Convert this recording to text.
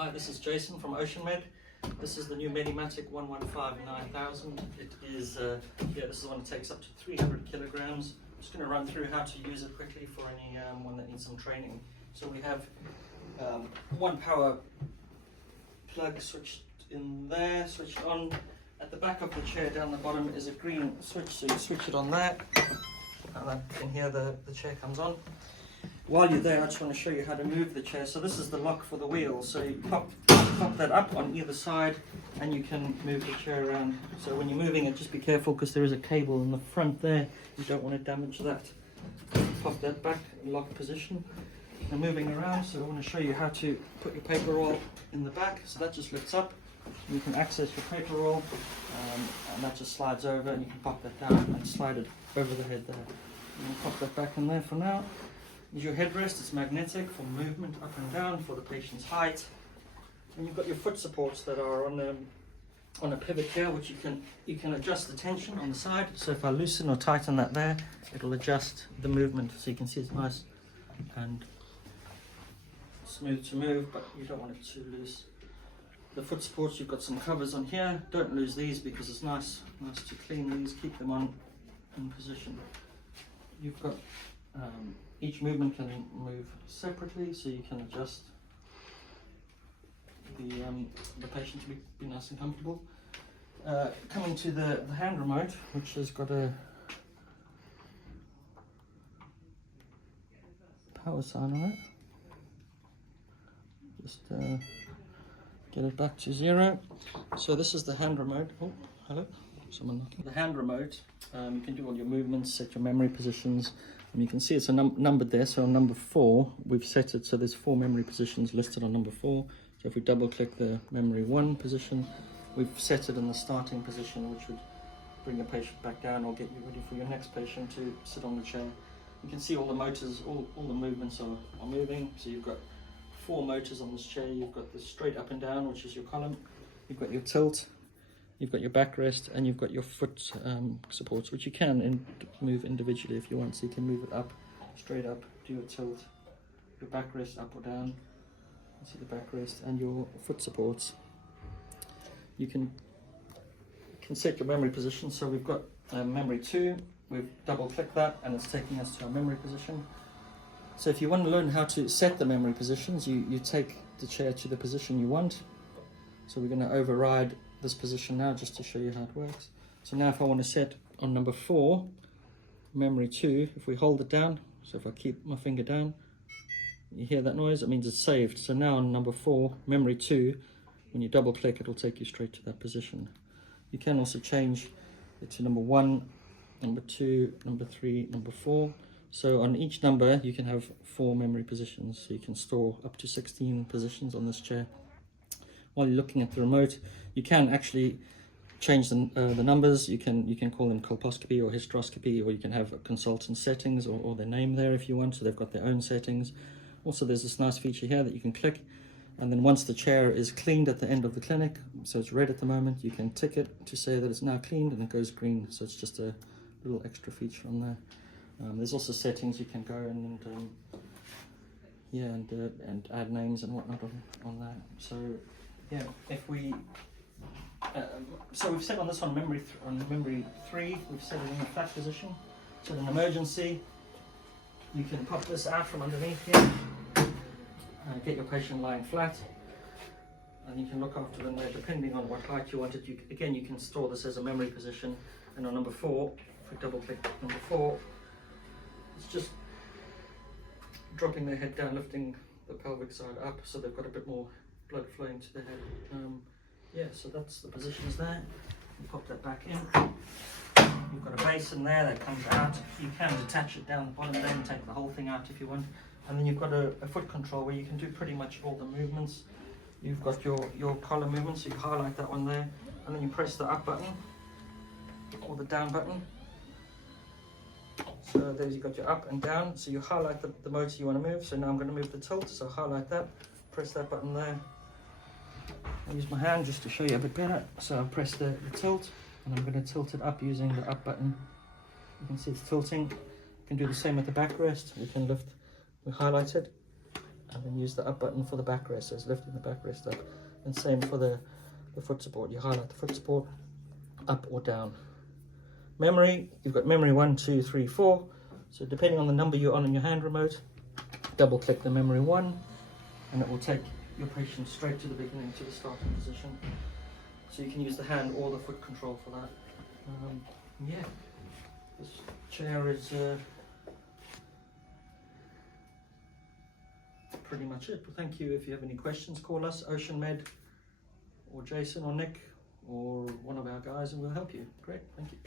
Hi, this is Jason from Oceanmed. This is the new Medimatic 115.9. It is, this is the one that takes up to 300 kilograms. I'm just going to run through how to use it quickly for anyone that needs some training. So we have one power plug switched in there, switched on. At the back of the chair down the bottom is a green switch, so you switch it on there, and in here the chair comes on. While you're there, I just want to show you how to move the chair. So this is the lock for the wheel. So you pop that up on either side and you can move the chair around. So when you're moving it, just be careful because there is a cable in the front there. You don't want to damage that. Pop that back in lock position. And moving around, so I want to show you how to put your paper roll in the back. So that just lifts up. You can access your paper roll and that just slides over, and you can pop that down and slide it over the head there. And pop that back in there for now. Is your headrest. It's magnetic for movement up and down for the patient's height. And you've got your foot supports that are on a pivot here, which you can adjust the tension on the side. So if I loosen or tighten that there, it'll adjust the movement, so you can see it's nice and smooth to move, but you don't want it too loose. The foot supports, you've got some covers on here. Don't lose these because it's nice to clean these, keep them in position. You've got each movement can move separately, so you can adjust the patient to be nice and comfortable. Coming to the hand remote, which has got a power sign on it. Just get it back to 0. So this is the hand remote. Oh, hello, someone knocking. The hand remote, you can do all your movements, set your memory positions. And you can see it's numbered there, so on number 4 we've set it so there's 4 memory positions listed on number 4. So if we double click the memory 1 position, we've set it in the starting position, which would bring a patient back down or get you ready for your next patient to sit on the chair. You can see all the motors, all the movements are moving. So you've got 4 motors on this chair. You've got the straight up and down, which is your column. You've got your tilt. You've got your backrest, and you've got your foot supports, which you can move individually if you want. So you can move it up, straight up, do a tilt, your backrest up or down. You see the backrest and your foot supports. You can set your memory position. So we've got memory 2. We've double clicked that, and it's taking us to our memory position. So if you want to learn how to set the memory positions, you take the chair to the position you want. So we're going to override this position now just to show you how it works. So now if I want to set on number 4, memory 2, if we hold it down, so if I keep my finger down, you hear that noise, it means it's saved. So now on number 4, memory 2, when you double click, it'll take you straight to that position. You can also change it to number 1, number 2, number 3, number 4. So on each number you can have 4 memory positions, so you can store up to 16 positions on this chair. While you're looking at the remote, you can actually change the numbers. You can call them colposcopy or hysteroscopy, or you can have consultant settings or their name there if you want, so they've got their own settings. Also, there's this nice feature here that you can click, and then once the chair is cleaned at the end of the clinic, so it's red at the moment, you can tick it to say that it's now cleaned, and it goes green. So it's just a little extra feature on there. There's also settings you can go in and add names and whatnot on that. So yeah, if we so we've set on this on memory 3, we've set it in a flat position. So in an emergency, you can pop this out from underneath here, get your patient lying flat, and you can look after them there depending on what height you want it. Again, you can store this as a memory position. And on number 4, if we double click number 4, it's just dropping their head down, lifting the pelvic side up, so they've got a bit more blood flowing to the head. Yeah, so that's the positions there. You pop that back in. You've got a basin there that comes out. You can detach it down the bottom there and take the whole thing out if you want. And then you've got a foot control where you can do pretty much all the movements. You've got your collar movements, so you highlight that one there, and then you press the up button or the down button. So there you've got your up and down. So you highlight the motor you want to move. So now I'm going to move the tilt. So highlight that, press that button there. I'll use my hand just to show you a bit better. So I press the tilt, and I'm going to tilt it up using the up button. You can see it's tilting. You can do the same with the backrest. We can lift, we highlight it, and then use the up button for the backrest, so it's lifting the backrest up. And same for the foot support. You highlight the foot support, up or down. Memory, you've got memory 1, 2, 3, 4. So depending on the number you're on your hand remote, double click the memory 1, and it will take your patient straight to the beginning, to the starting position. So you can use the hand or the foot control for that. Yeah, this chair is pretty much it. Well, thank you. If you have any questions, call us, Oceanmed, or Jason or Nick, or one of our guys, and we'll help you. Great, thank you.